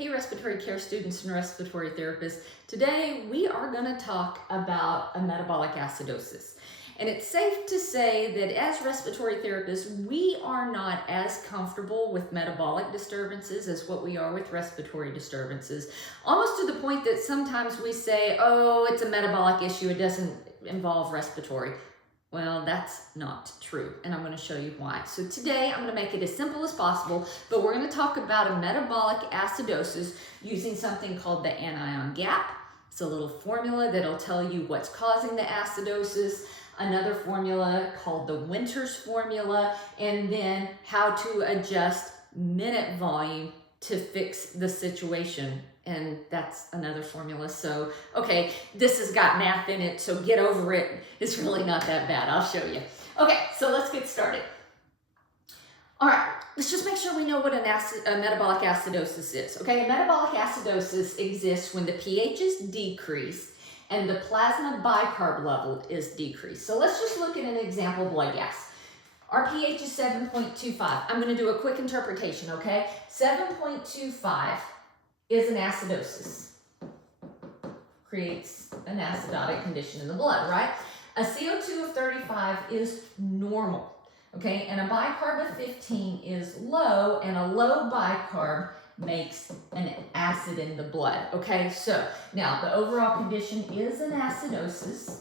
Hey respiratory care students and respiratory therapists, today we are going to talk about a metabolic acidosis. And it's safe to say that as respiratory therapists, we are not as comfortable with metabolic disturbances as what we are with respiratory disturbances. Almost to the point that sometimes we say, oh, it's a metabolic issue, it doesn't involve respiratory. Well, that's not true, and I'm going to show you why. So today, I'm going to make it as simple as possible, but we're going to talk about a metabolic acidosis using something called the anion gap. It's a little formula that'll tell you what's causing the acidosis, another formula called the Winter's formula, and then how to adjust minute volume to fix the situation. And that's another formula. So, okay, this has got math in it, so get over it. It's really not that bad. I'll show you. Okay, so let's get started. All right, let's just make sure we know what a metabolic acidosis is. Okay, a metabolic acidosis exists when the pH is decreased and the plasma bicarb level is decreased. So let's just look at an example blood gas. Our pH is 7.25. I'm going to do a quick interpretation, okay? 7.25 is an acidosis. Creates an acidotic condition in the blood, right? A CO2 of 35 is normal, okay? And a bicarb of 15 is low, and a low bicarb makes an acid in the blood, okay? So now the overall condition is an acidosis.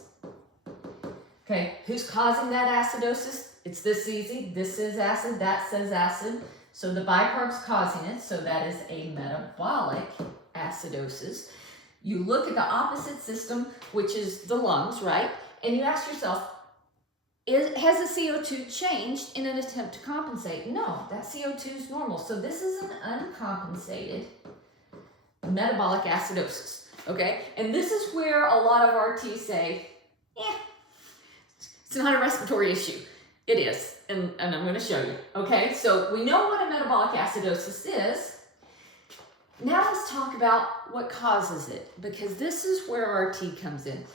Okay, who's causing that acidosis? It's this easy. This says acid, that says acid. So the bicarb's causing it, so that is a metabolic acidosis. You look at the opposite system, which is the lungs, right? And you ask yourself, has the CO2 changed in an attempt to compensate? No, that CO2 is normal. So this is an uncompensated metabolic acidosis, okay? And this is where a lot of RTs say, it's not a respiratory issue. It is, and I'm going to show you, okay? So we know what a metabolic acidosis is. Now let's talk about what causes it, because this is where RT comes in.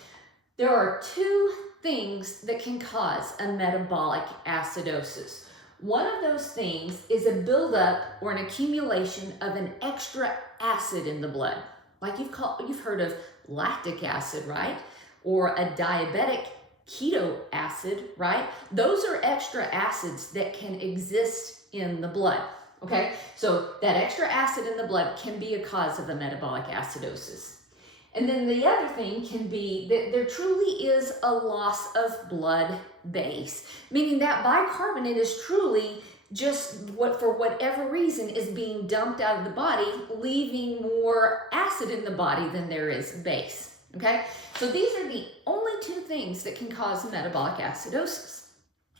There are two things that can cause a metabolic acidosis. One of those things is a buildup or an accumulation of an extra acid in the blood. Like you've heard of lactic acid, right? Or a diabetic keto acid, right? Those are extra acids that can exist in the blood, okay? So that extra acid in the blood can be a cause of a metabolic acidosis. And then the other thing can be that there truly is a loss of blood base, meaning that bicarbonate is truly just for whatever reason is being dumped out of the body, leaving more acid in the body than there is base. Okay, so these are the only two things that can cause metabolic acidosis.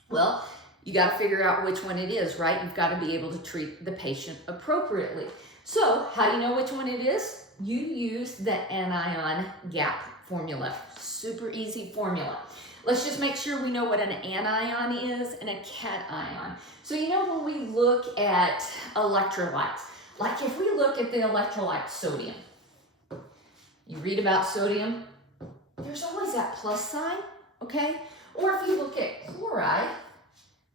Well, you got to figure out which one it is, right? You've got to be able to treat the patient appropriately. So how do you know which one it is? You use the anion gap formula. Super easy formula. Let's just make sure we know what an anion is and a cation. So you know when we look at electrolytes, like if we look at the electrolyte sodium, you read about sodium, there's always that plus sign, okay? Or if you look at chloride,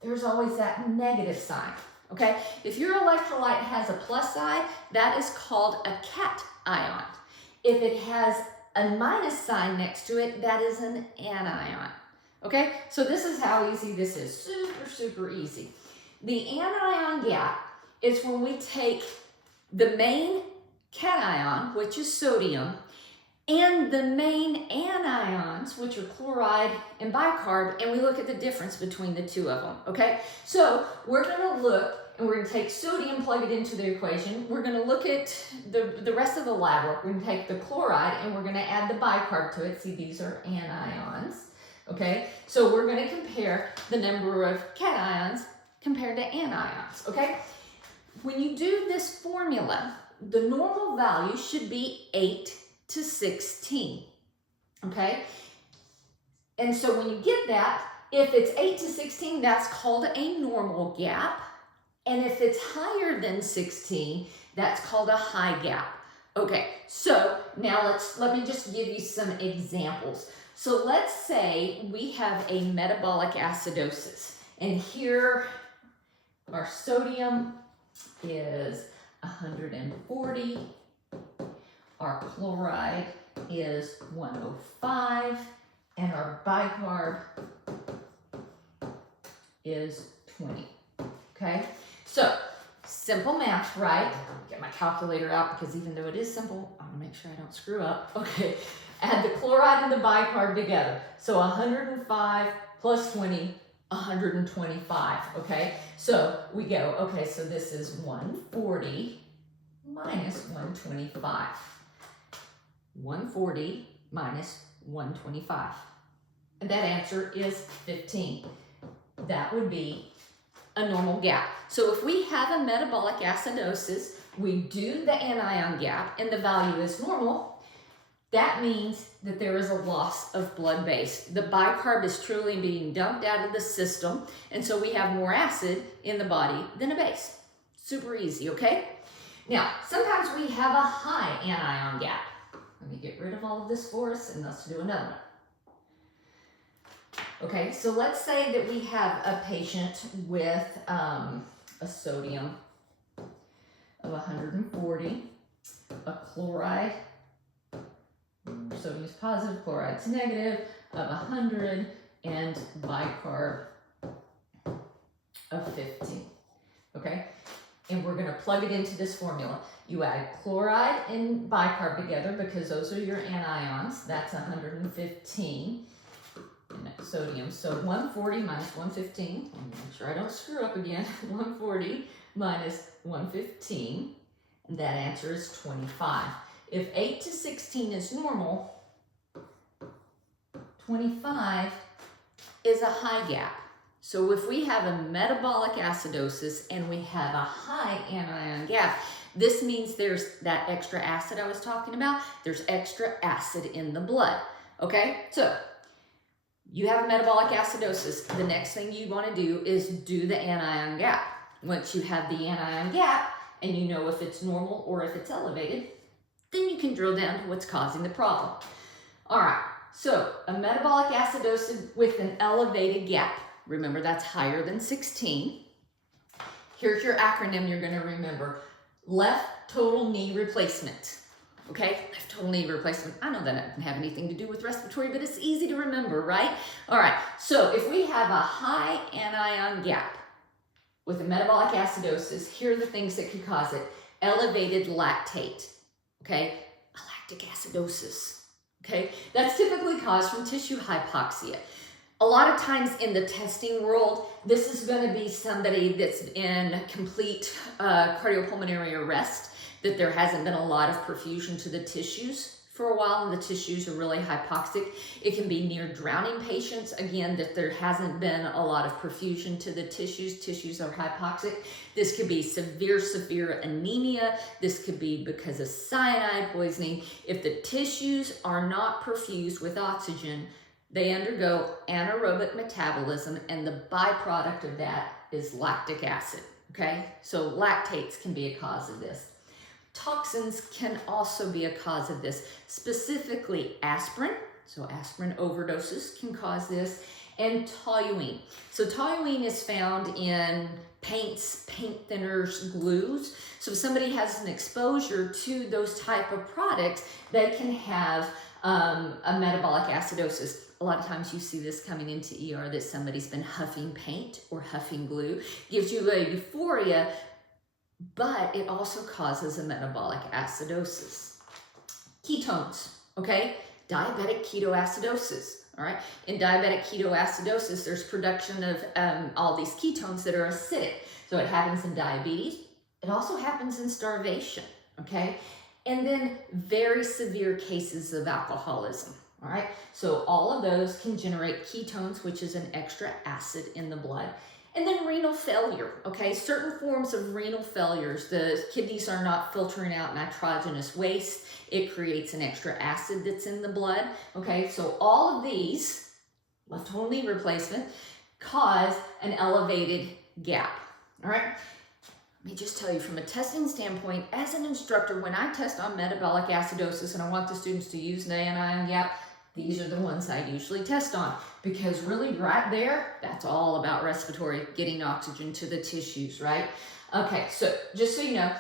there's always that negative sign, okay? If your electrolyte has a plus side, that is called a cation. If it has a minus sign next to it, that is an anion, okay? So this is how easy this is, super, super easy. The anion gap is when we take the main cation, which is sodium, and the main anions, which are chloride and bicarb, and we look at the difference between the two of them, okay? So we're gonna look, and we're gonna take sodium, plug it into the equation. We're gonna look at the rest of the lab work. We're gonna take the chloride, and we're gonna add the bicarb to it. See, these are anions, okay? So we're gonna compare the number of cations compared to anions, okay? When you do this formula, the normal value should be 8 to 16, okay? And so when you get that, if it's 8 to 16, that's called a normal gap. And if it's higher than 16, that's called a high gap. Okay, so now let me just give you some examples. So let's say we have a metabolic acidosis, and here our sodium is 140 our chloride is 105, and our bicarb is 20, okay? So, simple math, right? Get my calculator out because even though it is simple, I want to make sure I don't screw up. Okay, add the chloride and the bicarb together. So 105 plus 20, 125, okay? So we go, okay, so this is 140 minus 125. 140 minus 125. And that answer is 15. That would be a normal gap. So if we have a metabolic acidosis, we do the anion gap and the value is normal, that means that there is a loss of blood base. The bicarb is truly being dumped out of the system, and so we have more acid in the body than a base. Super easy, okay? Now, sometimes we have a high anion gap. Let me get rid of all of this for us and let's do another one. Okay, so let's say that we have a patient with a sodium of 140, a chloride, sodium is positive, chloride's negative, of 100, and bicarb of 15, okay? And we're gonna plug it into this formula. You add chloride and bicarb together because those are your anions. That's 115 and sodium. So 140 minus 115, and make sure I don't screw up again, 140 minus 115, and that answer is 25. If 8 to 16 is normal, 25 is a high gap. So if we have a metabolic acidosis and we have a high anion gap, this means there's that extra acid I was talking about. There's extra acid in the blood, okay? So you have a metabolic acidosis. The next thing you want to do is do the anion gap. Once you have the anion gap and you know if it's normal or if it's elevated, then you can drill down to what's causing the problem. All right, so a metabolic acidosis with an elevated gap. Remember, that's higher than 16. Here's your acronym you're gonna remember. Left total knee replacement, okay? Left total knee replacement. I know that doesn't have anything to do with respiratory, but it's easy to remember, right? All right, so if we have a high anion gap with a metabolic acidosis, here are the things that could cause it. Elevated lactate, okay? A lactic acidosis, okay? That's typically caused from tissue hypoxia. A lot of times in the testing world, this is going to be somebody that's in complete cardiopulmonary arrest, that there hasn't been a lot of perfusion to the tissues for a while and the tissues are really hypoxic. It can be near drowning patients, again, that there hasn't been a lot of perfusion to the tissues are hypoxic. This could be severe anemia. This could be because of cyanide poisoning. If the tissues are not perfused with oxygen, they undergo anaerobic metabolism, and the byproduct of that is lactic acid, okay? So lactates can be a cause of this. Toxins can also be a cause of this, specifically aspirin. So aspirin overdoses can cause this, and toluene. So toluene is found in paints, paint thinners, glues. So if somebody has an exposure to those type of products, they can have a metabolic acidosis. A lot of times you see this coming into ER that somebody's been huffing paint or huffing glue. Gives you a euphoria, but it also causes a metabolic acidosis. Ketones, okay? Diabetic ketoacidosis, all right? In diabetic ketoacidosis, there's production of all these ketones that are acidic. So it happens in diabetes. It also happens in starvation, okay? And then very severe cases of alcoholism. All right, so all of those can generate ketones, which is an extra acid in the blood. And then renal failure, okay? Certain forms of renal failures, the kidneys are not filtering out nitrogenous waste. It creates an extra acid that's in the blood, okay? So all of these, left total knee replacement, cause an elevated gap, all right? Let me just tell you from a testing standpoint, as an instructor, when I test on metabolic acidosis and I want the students to use an anion gap, these are the ones I usually test on, because really right there, that's all about respiratory, getting oxygen to the tissues, right? Okay, so just so you know,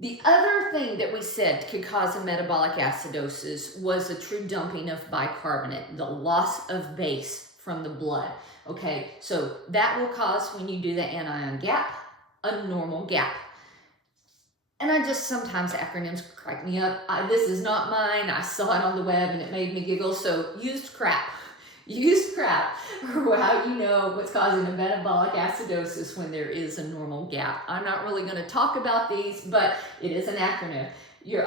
The other thing that we said could cause a metabolic acidosis was a true dumping of bicarbonate, the loss of base from the blood. Okay, so that will cause, when you do the anion gap, a normal gap. And I just, sometimes acronyms crack me up. This is not mine. I saw it on the web and it made me giggle. So used crap. Used crap, or how you know what's causing a metabolic acidosis when there is a normal gap. I'm not really going to talk about these, but it is an acronym. Your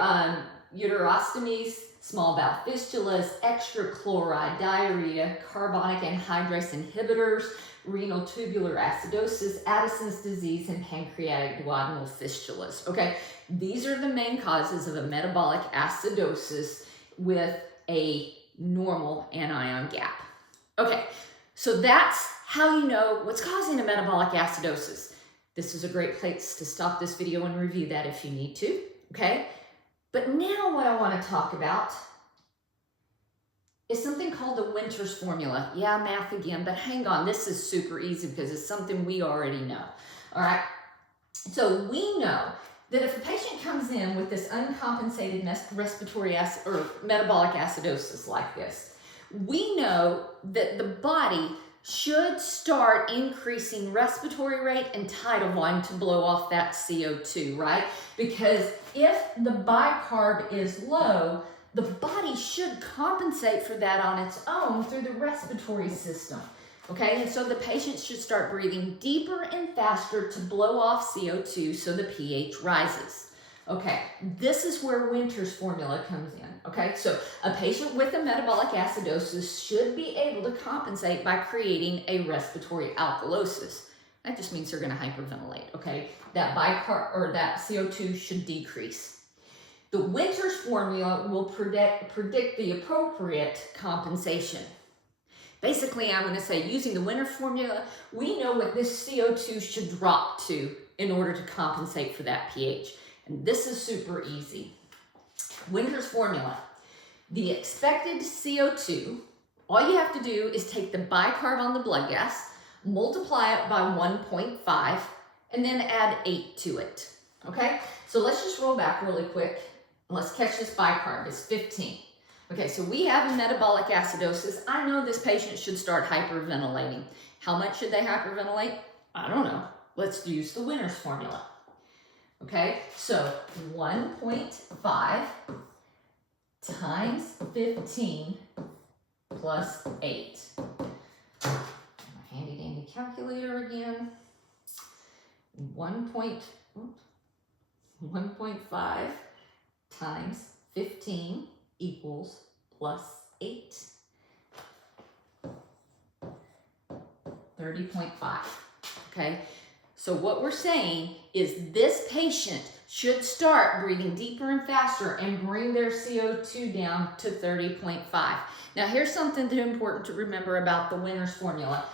uterostomies, small bowel fistulas, extra chloride, diarrhea, carbonic anhydrase inhibitors, renal tubular acidosis, Addison's disease, and pancreatic duodenal fistulas. Okay, these are the main causes of a metabolic acidosis with a normal anion gap. Okay, so that's how you know what's causing a metabolic acidosis. This is a great place to stop this video and review that if you need to, okay? But now what I want to talk about is something called the Winter's formula. Yeah, math again, but hang on, this is super easy because it's something we already know, all right? So we know that if a patient comes in with this uncompensated respiratory or metabolic acidosis like this, we know that the body should start increasing respiratory rate and tidal volume to blow off that CO2, right? Because if the bicarb is low, the body should compensate for that on its own through the respiratory system, okay? And so the patient should start breathing deeper and faster to blow off CO2 so the pH rises. Okay, this is where Winter's formula comes in, okay? So a patient with a metabolic acidosis should be able to compensate by creating a respiratory alkalosis. That just means they're gonna hyperventilate, okay? That bicarb or that CO2 should decrease. The Winter's formula will predict the appropriate compensation. Basically, I'm gonna say using the Winter's formula, we know what this CO2 should drop to in order to compensate for that pH. And this is super easy. Winter's formula. The expected CO2, all you have to do is take the bicarb on the blood gas, multiply it by 1.5, and then add 8 to it. Okay? So let's just roll back really quick. Let's catch this bicarb. It's 15. Okay, so we have a metabolic acidosis. I know this patient should start hyperventilating. How much should they hyperventilate? I don't know. Let's use the Winter's formula. Okay, so 1.5 times 15 plus 8. My handy dandy calculator again. 1.5 times 15 equals plus 8. 30.5. Okay. So what we're saying is this patient should start breathing deeper and faster and bring their CO2 down to 30.5. Now here's something important to remember about the Winter's formula.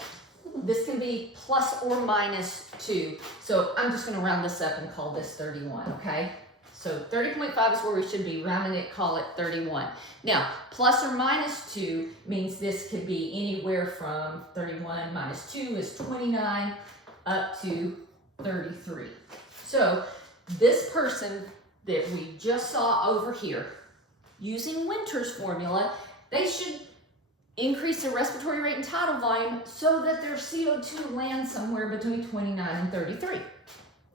This can be plus or minus 2. So I'm just going to round this up and call this 31, okay? So 30.5 is where we should be. Rounding it, call it 31. Now, plus or minus 2 means this could be anywhere from 31 minus 2 is 29 up to 33. So this person that we just saw over here, using Winter's formula, they should increase their respiratory rate and tidal volume so that their CO2 lands somewhere between 29 and 33.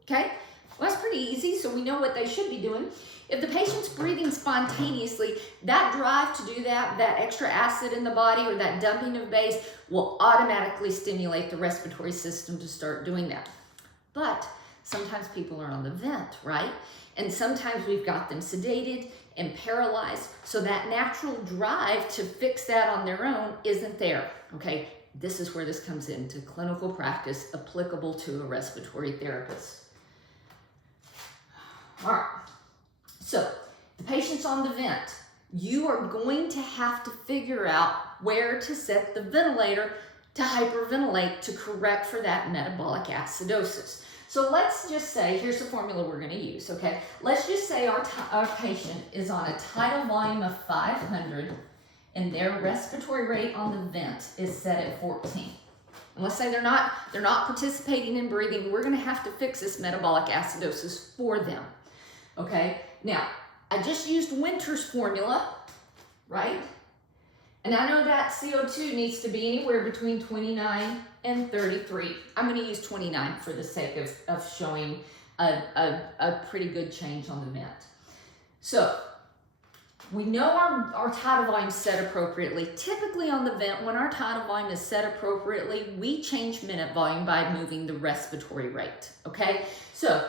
Okay? Well, that's pretty easy, so we know what they should be doing. If the patient's breathing spontaneously, that drive to do that extra acid in the body or that dumping of base will automatically stimulate the respiratory system to start doing that. But sometimes people are on the vent, right? And sometimes we've got them sedated and paralyzed, so that natural drive to fix that on their own isn't there, okay? This is where this comes into clinical practice applicable to a respiratory therapist. All right, so the patient's on the vent. You are going to have to figure out where to set the ventilator to hyperventilate to correct for that metabolic acidosis. So let's just say, here's the formula we're going to use, okay? Let's just say our patient is on a tidal volume of 500 and their respiratory rate on the vent is set at 14. And let's say they're not participating in breathing. We're going to have to fix this metabolic acidosis for them. Okay, now I just used Winter's formula, right? And I know that CO2 needs to be anywhere between 29 and 33. I'm going to use 29 for the sake of showing a pretty good change on the vent. So we know our tidal volume is set appropriately. Typically on the vent, when our tidal volume is set appropriately, we change minute volume by moving the respiratory rate, okay? So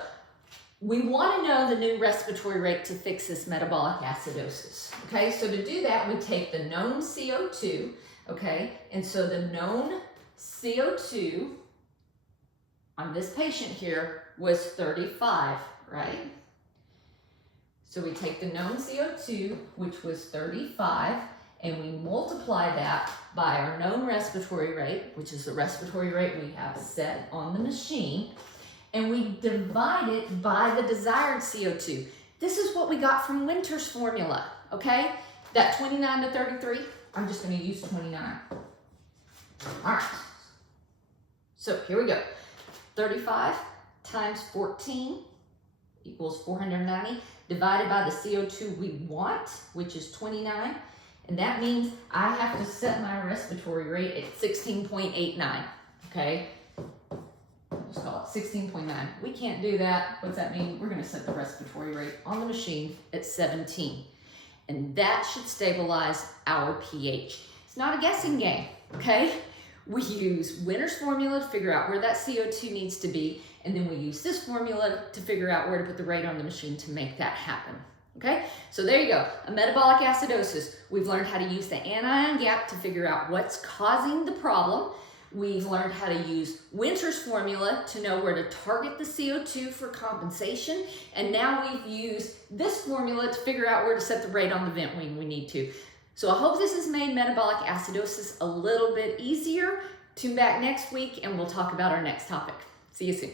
we want to know the new respiratory rate to fix this metabolic acidosis, okay? So to do that, we take the known CO2, okay? And so the known CO2 on this patient here was 35, right? So we take the known CO2, which was 35, and we multiply that by our known respiratory rate, which is the respiratory rate we have set on the machine, and we divide it by the desired CO2. This is what we got from Winter's formula, okay? That 29 to 33, I'm just gonna use 29. All right, so here we go. 35 times 14 equals 490, divided by the CO2 we want, which is 29. And that means I have to set my respiratory rate at 16.89, okay? Let's call it 16.9. We can't do that. What's that mean? We're gonna set the respiratory rate on the machine at 17. And that should stabilize our pH. It's not a guessing game, okay? We use Winter's formula to figure out where that CO2 needs to be, and then we use this formula to figure out where to put the rate on the machine to make that happen, okay? So there you go, a metabolic acidosis. We've learned how to use the anion gap to figure out what's causing the problem. We've learned how to use Winter's formula to know where to target the CO2 for compensation, and now we've used this formula to figure out where to set the rate on the vent when we need to. So I hope this has made metabolic acidosis a little bit easier. Tune back next week and we'll talk about our next topic. See you soon.